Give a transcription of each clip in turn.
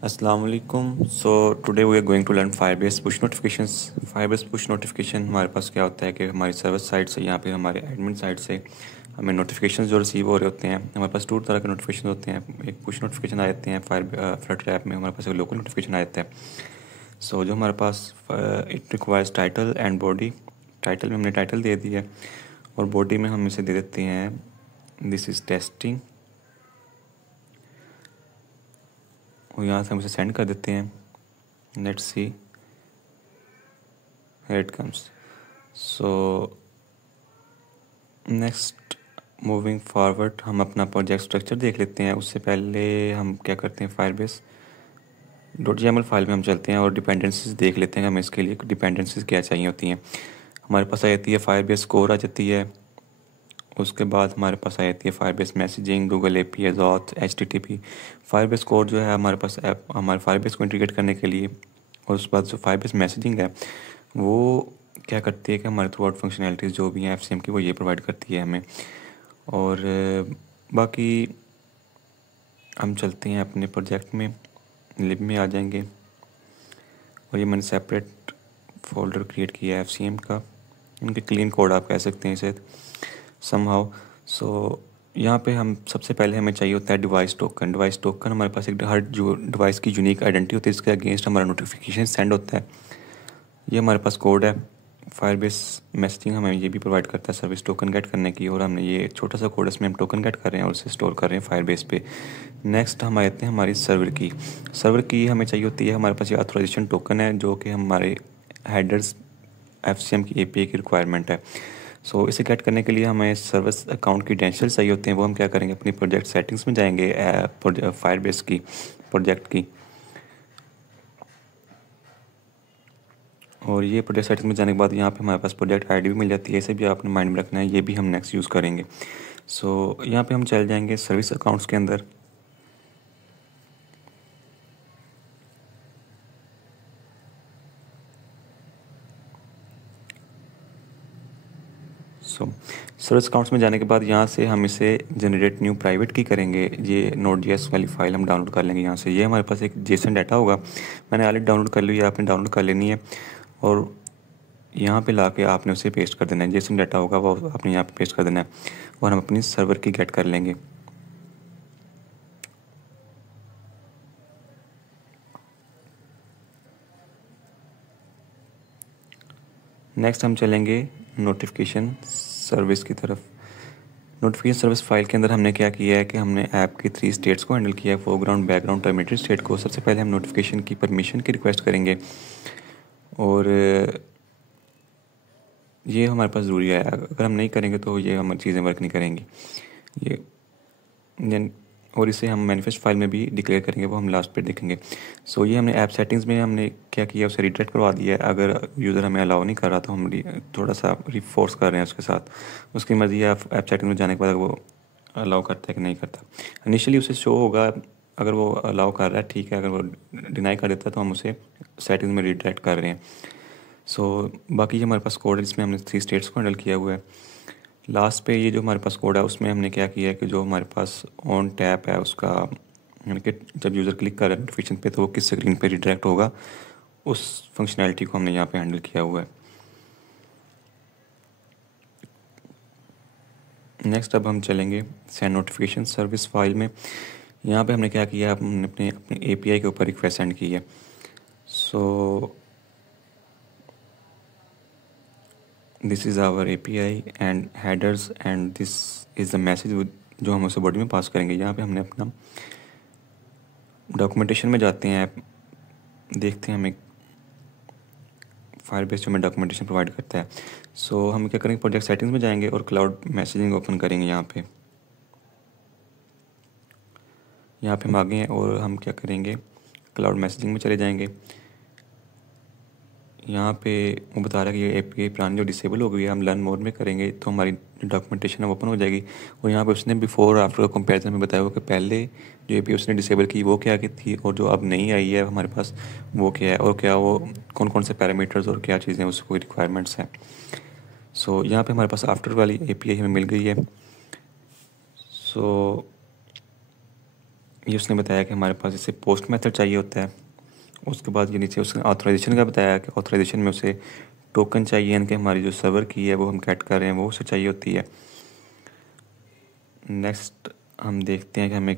अस्सलाम वालेकुम। So today we are going to learn Firebase push notifications. Firebase push notification हमारे पास क्या होता है कि हमारी सर्वर साइड से या फिर हमारे एडमिन साइड से हमें नोटिफिकेशंस जो रिसीव हो रहे होते हैं, हमारे पास दो तरह के नोटिफिकेशन होते हैं। एक पुश नोटिफिकेशन आ जाते हैं फ्लटर ऐप में, हमारे पास एक लोकल नोटिफिकेशन आ जाता है। सो जो हमारे पास it requires title and body. Title में हमने टाइटल दे दिया और बॉडी में हम इसे दे देते हैं दिस इज़ टेस्टिंग, और यहाँ से हम इसे सेंड कर देते हैं। Let's see here it comes. So next moving forward हम अपना प्रोजेक्ट स्ट्रक्चर देख लेते हैं। उससे पहले हम क्या करते हैं, फायरबेस .yaml फाइल में हम चलते हैं और डिपेंडेंसीज देख लेते हैं हमें इसके लिए डिपेंडेंसीज क्या चाहिए होती हैं। हमारे पास आ जाती है फायरबेस कोर आ जाती है। उसके बाद हमारे पास आ जाती है Firebase messaging, Google API, auth, HTTP। Firebase core जो है हमारे पास ऐप हमारे फायरबेस को इंटीग्रेट करने के लिए, और उसके बाद जो फायरबेस मैसेजिंग है वो क्या करती है कि हमारे थ्रू आउट फंक्शनैलिटीज़ जो भी हैं FCM की वो ये प्रोवाइड करती है हमें। और बाकी हम चलते हैं अपने प्रोजेक्ट में, लिब में आ जाएंगे और ये मैंने सेपरेट फोल्डर क्रिएट किया है FCM का, इनके क्लीन कोड आप कह सकते हैं इसे समहाउ। सो यहाँ पे हम सबसे पहले हमें चाहिए होता है डिवाइस टोकन। डिवाइस टोकन हमारे पास एक हर जो डिवाइस की यूनिक आइडेंटिटी होती है, इसके अगेंस्ट हमारा नोटिफिकेशन सेंड होता है। ये हमारे पास कोड है। फायरबेस मैसेजिंग हमें ये भी प्रोवाइड करता है सर्विस टोकन गेट करने की, और हमने ये छोटा सा कोड इसमें हम टोकन गेट कर रहे हैं और उसे स्टोर कर रहे हैं फायरबेस पे। नेक्स्ट हम आते हैं हमारी सर्वर की। सर्वर की हमें चाहिए होती है, हमारे पास ये ऑथराइजेशन टोकन है जो कि हमारे हेडर्स FCM की API की रिक्वायरमेंट है। सो इसे गेट करने के लिए हमें सर्विस अकाउंट की डेंशियल चाहिए होते हैं। वो हम क्या करेंगे, अपनी प्रोजेक्ट सेटिंग्स में जाएंगे फायरबेस की प्रोजेक्ट की, और ये प्रोजेक्ट सेटिंग्स में जाने के बाद यहाँ पे हमारे पास प्रोजेक्ट आईडी भी मिल जाती है। इसे भी आपने माइंड में रखना है, ये भी हम नेक्स्ट यूज़ करेंगे। सो यहाँ पे हम चल जाएंगे सर्विस अकाउंट्स के अंदर। सो सर्विस अकाउंट्स में जाने के बाद यहाँ से हम इसे जनरेट न्यू प्राइवेट की करेंगे। ये Node.js वाली फाइल हम डाउनलोड कर लेंगे यहाँ से। ये हमारे पास एक जेसन डाटा होगा, मैंने ऑलरेडी डाउनलोड कर लिया, आपने डाउनलोड कर लेनी है और यहाँ पे लाके आपने उसे पेस्ट कर देना है। जेसन डाटा होगा वो आपने यहाँ पे पेस्ट कर देना है और हम अपनी सर्वर की गेट कर लेंगे। नेक्स्ट हम चलेंगे नोटिफिकेशन सर्विस की तरफ। नोटिफिकेशन सर्विस फाइल के अंदर हमने क्या किया है कि हमने ऐप की 3 स्टेट्स को हैंडल किया है, फोरग्राउंड, बैकग्राउंड, टर्मिनेटेड स्टेट को। सबसे पहले हम नोटिफिकेशन की परमिशन की रिक्वेस्ट करेंगे, और ये हमारे पास ज़रूरी है। अगर हम नहीं करेंगे तो ये हमारी चीज़ें वर्क नहीं करेंगी। ये और इसे हम मैनिफेस्ट फाइल में भी डिक्लेयर करेंगे, वो हम लास्ट पे देखेंगे। सो ये हमने ऐप सेटिंग्स में हमने क्या किया, उसे रिडायरेक्ट करवा दिया है। अगर यूज़र हमें अलाउ नहीं कर रहा तो हम थोड़ा सा रिफोर्स कर रहे हैं उसके साथ, उसकी मर्ज़ी है। ऐप सेटिंग में जाने के बाद वो अलाउ करता है कि नहीं करता। इनिशियली उसे शो होगा, अगर वो अलाउ कर रहा है ठीक है, अगर वो डिनाई कर देता है तो हम उसे सेटिंग में रिडायरेक्ट कर रहे हैं। सो बाकी ये हमारे पास कोड है जिसमें हमने 3 स्टेट्स को हैंडल किया हुआ है। लास्ट पे ये जो हमारे पास कोड है उसमें हमने क्या किया है कि जो हमारे पास ऑन टैप है उसका, यानी कि जब यूज़र क्लिक कर रहा है नोटिफिकेशन पे तो वो किस स्क्रीन पे रिडायरेक्ट होगा, उस फंक्शनैलिटी को हमने यहाँ पे हैंडल किया हुआ है। नेक्स्ट अब हम चलेंगे सेंड नोटिफिकेशन सर्विस फाइल में। यहाँ पे हमने क्या किया, हमने अपने अपने API के ऊपर रिक्वेस्ट सेंड की है। So this is our API and headers and this is the message जो हम उसे बॉडी में पास करेंगे। यहाँ पे हमने अपना डॉक्यूमेंटेशन में जाते हैं, देखते हैं हमें फायरबेस जो हमें डॉक्यूमेंटेशन प्रोवाइड करता है। सो हम क्या करेंगे, प्रोजेक्ट सेटिंग्स में जाएंगे और क्लाउड मैसेजिंग ओपन करेंगे। यहाँ पे हम आगे हैं और हम क्या करेंगे, क्लाउड मैसेजिंग में चले जाएंगे। यहाँ पे वो बता रहा है कि ये API प्लान जो डिसेबल हो गई है, हम लर्न मोड में करेंगे तो हमारी डॉक्यूमेंटेशन है ओपन हो जाएगी। और यहाँ पे उसने बिफोर और आफ्टर कंपैरिजन में बताया हुआ कि पहले जो API उसने डिसेबल की वो क्या की थी और जो अब नहीं आई है हमारे पास वो क्या है, और क्या वो कौन कौन से पैरामीटर्स और क्या चीज़ें उसको रिक्वायरमेंट्स हैं। सो यहाँ पे हमारे पास आफ्टर वाली API हमें मिल गई है। सो ये उसने बताया कि हमारे पास इसे पोस्ट मेथड चाहिए होता है। उसके बाद ये नीचे उसने ऑथराइजेशन का बताया कि ऑथराइजेशन में उसे टोकन चाहिए, यानी कि हमारी जो सर्वर की है वो हम गेट कर रहे हैं वो उसे चाहिए होती है। नेक्स्ट हम देखते हैं कि हमें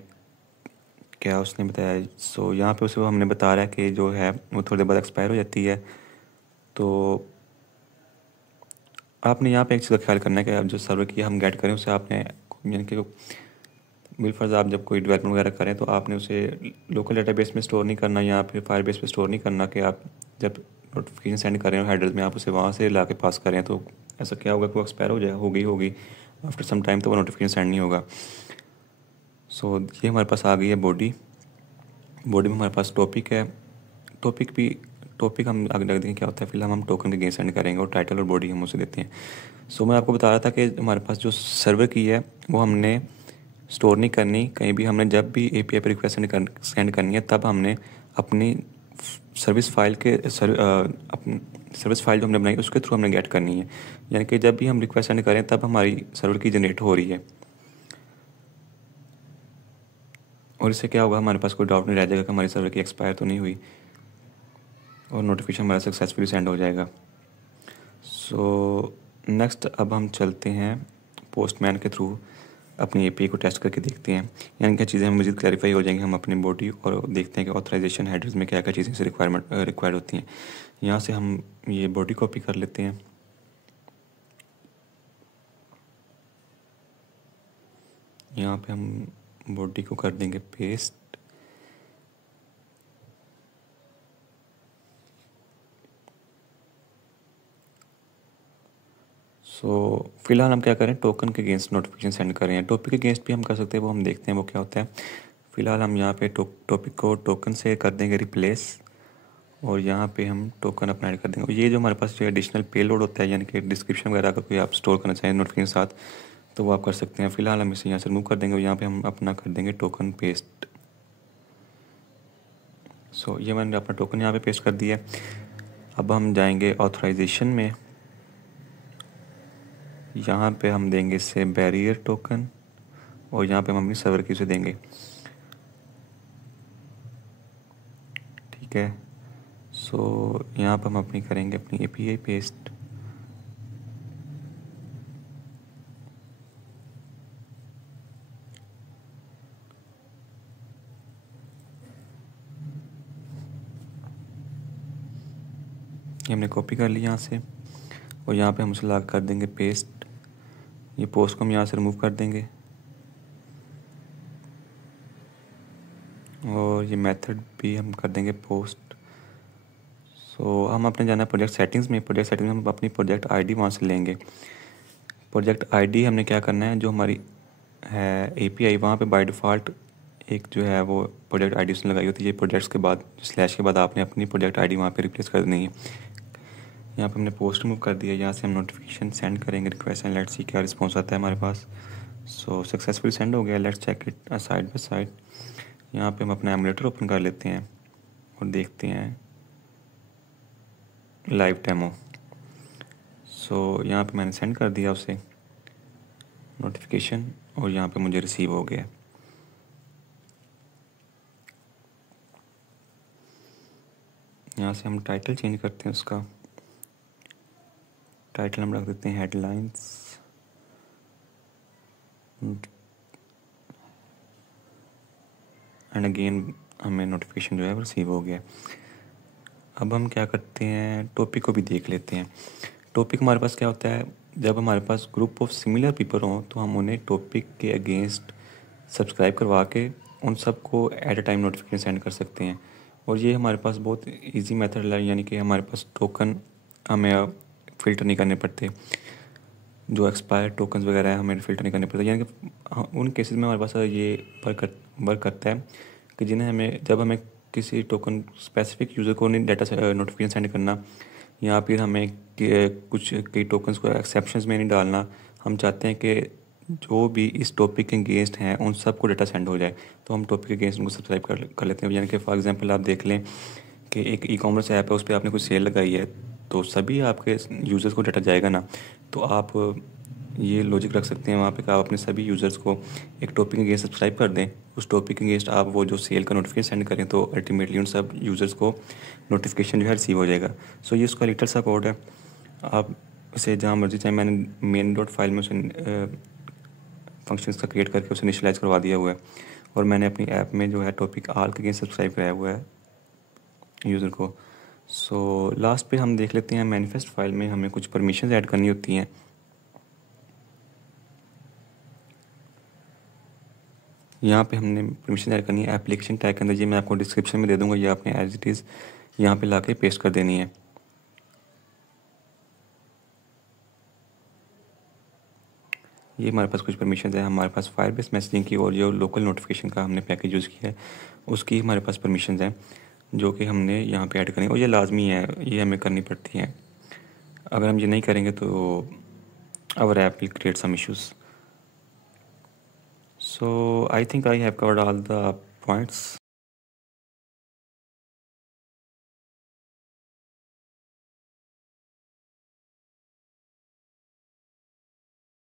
क्या उसने बताया। सो यहाँ पे उसे वो हमने बता रहा है कि जो है वो थोड़ी देर बाद एक्सपायर हो जाती है। तो आपने यहाँ पे एक चीज़ का ख्याल करना है कि आप जो सर्वर की हम गेट करें उसे आपने, यानी कि बिलफर्ज आप जब कोई डेवलपमेंट वगैरह करें तो आपने उसे लोकल डेटाबेस में स्टोर नहीं करना या फिर फायरबेस पे स्टोर नहीं करना कि आप जब नोटिफिकेशन सेंड करें हेडर्स में आप उसे वहाँ से ला के पास करें। तो ऐसा क्या होगा कि वो एक्सपायर हो जाए होगी आफ्टर सम टाइम, तो वो नोटिफिकेशन सेंड नहीं होगा। सो ये हमारे पास आ गई है बॉडी में हमारे पास टॉपिक है। टॉपिक हम आगे रख देंगे क्या होता है। फिलहाल हम टोकन के गेन सेंड करेंगे और टाइटल और बॉडी हम उसे देते हैं। सो मैं आपको बता रहा था कि हमारे पास जो सर्वर की है वो हमने स्टोर नहीं करनी कहीं भी। हमने जब भी एपीआई पर रिक्वेस्ट सेंड करनी है तब हमने अपनी सर्विस फाइल जो हमने बनाई उसके थ्रू हमने गेट करनी है। यानी कि जब भी हम रिक्वेस्ट सेंड करें तब हमारी सर्वर की जनरेट हो रही है। और इससे क्या होगा, हमारे पास कोई डाउट नहीं रह जाएगा कि हमारी सर्वर की एक्सपायर तो नहीं हुई और नोटिफिकेशन हमारा सक्सेसफुली सेंड हो जाएगा। सो नेक्स्ट अब हम चलते हैं पोस्टमैन के थ्रू अपनी एपीआई को टेस्ट करके देखते हैं। यानी क्या चीज़ें हम मज़ीद क्लैरिफाई हो जाएंगी हम अपनी बॉडी और देखते हैं कि ऑथराइजेशन हेडर्स में क्या क्या चीज़ें से रिक्वायर्ड होती हैं। यहाँ से हम ये बॉडी कॉपी कर लेते हैं। यहाँ पे हम बॉडी को कर देंगे पेस्ट। सो फिलहाल हम क्या करें, टोकन के अगेंस्ट नोटिफिकेशन सेंड कर रहे हैं। टॉपिक के अगेंस्ट भी हम कर सकते हैं, वो हम देखते हैं वो क्या होता है। फिलहाल हम यहाँ पे टॉपिक को टोकन से कर देंगे रिप्लेस और यहाँ पे हम टोकन अपना ऐड कर देंगे। और ये जो हमारे पास जो एडिशनल पेलोड होता है, यानी कि डिस्क्रिप्शन वगैरह अगर कोई आप स्टोर करना चाहें नोटिफिकेशन के साथ तो वो आप कर सकते हैं। फिलहाल हम इसे यहाँ से रिमूव कर देंगे और यहाँ पे हम अपना कर देंगे टोकन पेस्ट। सो ये मैंने अपना टोकन यहाँ पे पेस्ट कर दिया। अब हम जाएंगे ऑथराइजेशन में, यहाँ पे हम देंगे इससे बैरियर टोकन और यहाँ पे हम अपनी सर्वर की उसे देंगे। ठीक है, सो यहाँ पर हम अपनी करेंगे अपनी एपीआई पेस्ट। ये हमने कॉपी कर लिया यहाँ से और यहाँ पे हम उसे ला कर देंगे पेस्ट। ये पोस्ट को हम यहाँ से रिमूव कर देंगे और ये मेथड भी हम कर देंगे पोस्ट। सो हम अपने जाना प्रोजेक्ट सेटिंग्स में हम अपनी प्रोजेक्ट आईडी वहाँ से लेंगे। प्रोजेक्ट आईडी हमने क्या करना है, जो हमारी है एपीआई वहाँ पे बाय डिफ़ॉल्ट एक जो है वो प्रोजेक्ट आईडी उसने लगाई होती है। ये प्रोजेक्ट्स के बाद स्लैश के बाद आपने अपनी प्रोजेक्ट आईडी वहाँ पे रिप्लेस कर देनी है। यहाँ पे हमने पोस्ट रिमूव कर दिया। यहाँ से हम नोटिफिकेशन सेंड करेंगे रिक्वेस्ट एंड लेट्स सी क्या रिस्पॉन्स आता है हमारे पास। सो सक्सेसफुली सेंड हो गया। Let's check it side by side. यहाँ पे हम अपना एमुलेटर ओपन कर लेते हैं और देखते हैं लाइव डेमो। सो यहाँ पे मैंने सेंड कर दिया उसे नोटिफिकेशन और यहाँ पे मुझे रिसीव हो गया। यहाँ से हम टाइटल चेंज करते हैं, उसका टाइटल हम रख देते हैं हेडलाइंस एंड अगेन हमें नोटिफिकेशन जो है वो रिसीव हो गया। अब हम क्या करते हैं, टॉपिक को भी देख लेते हैं। टॉपिक हमारे पास क्या होता है, जब हमारे पास ग्रुप ऑफ सिमिलर पीपल हों तो हम उन्हें टॉपिक के अगेंस्ट सब्सक्राइब करवा के उन सबको at a time notification send कर सकते हैं। और ये हमारे पास बहुत इजी मेथड है, यानी कि हमारे पास टोकन हमें फ़िल्टर नहीं करने पड़ते। जो एक्सपायर टोकन्स वगैरह है हमें फ़िल्टर नहीं करने पड़ते। यानी कि उन केसेस में हमारे पास ये वर्क करता है कि जिन्हें हमें किसी टोकन स्पेसिफिक यूज़र को नहीं डाटा नोटिफिकेशन सेंड करना या फिर हमें कई टोकन्स को एक्सेप्शंस में नहीं डालना। हम चाहते हैं कि जो भी इस टॉपिक के अगेंस्ट हैं उन सबको डाटा सेंड हो जाए, तो हम टॉपिक के अगेंस्ट उनको सब्सक्राइब कर लेते हैं। यानी कि फॉर एग्जांपल आप देख लें कि एक ई-कॉमर्स ऐप है, उस पर आपने कुछ सेल लगाई है तो सभी आपके यूज़र्स को डाटा जाएगा ना। तो आप ये लॉजिक रख सकते हैं वहाँ पे कि आप अपने सभी यूज़र्स को एक टॉपिक के अगेंस्ट सब्सक्राइब कर दें। उस टॉपिक के अगेंस्ट आप वो जो सेल का नोटिफिकेशन सेंड करें तो अल्टीमेटली उन सब यूज़र्स को नोटिफिकेशन जो है रिसीव हो जाएगा। सो ये उसका लिटिल सा कोड है। आप इसे जहाँ मर्जी चाहे, मैंने मेन डॉट फाइल में उसे फंक्शंस का क्रिएट करके उसे इनिशियलाइज़ करवा दिया हुआ है, और मैंने अपनी ऐप में जो है टॉपिक आल के अगेंस्ट सब्सक्राइब कराया हुआ है यूज़र को। सो लास्ट पे हम देख लेते हैं मैनिफेस्ट फाइल में हमें कुछ परमिशंस ऐड करनी होती हैं। यहाँ पे हमने परमिशन ऐड करनी है एप्लीकेशन टैग के अंदर। ये मैं आपको डिस्क्रिप्शन में दे दूँगा, ये आपने एज इट इज़ यहाँ पे लाके पेस्ट कर देनी है। ये हमारे पास कुछ परमिशन है। हमारे पास फायरबेस मैसेजिंग की और जो लोकल नोटिफिकेशन का हमने पैकेज यूज़ किया है उसकी हमारे पास परमिशन हैं, जो कि हमने यहाँ पे ऐड करनी है, और ये लाजमी है, ये हमें करनी पड़ती हैं। अगर हम ये नहीं करेंगे तो our app will create some issues. So I think I have covered all the points.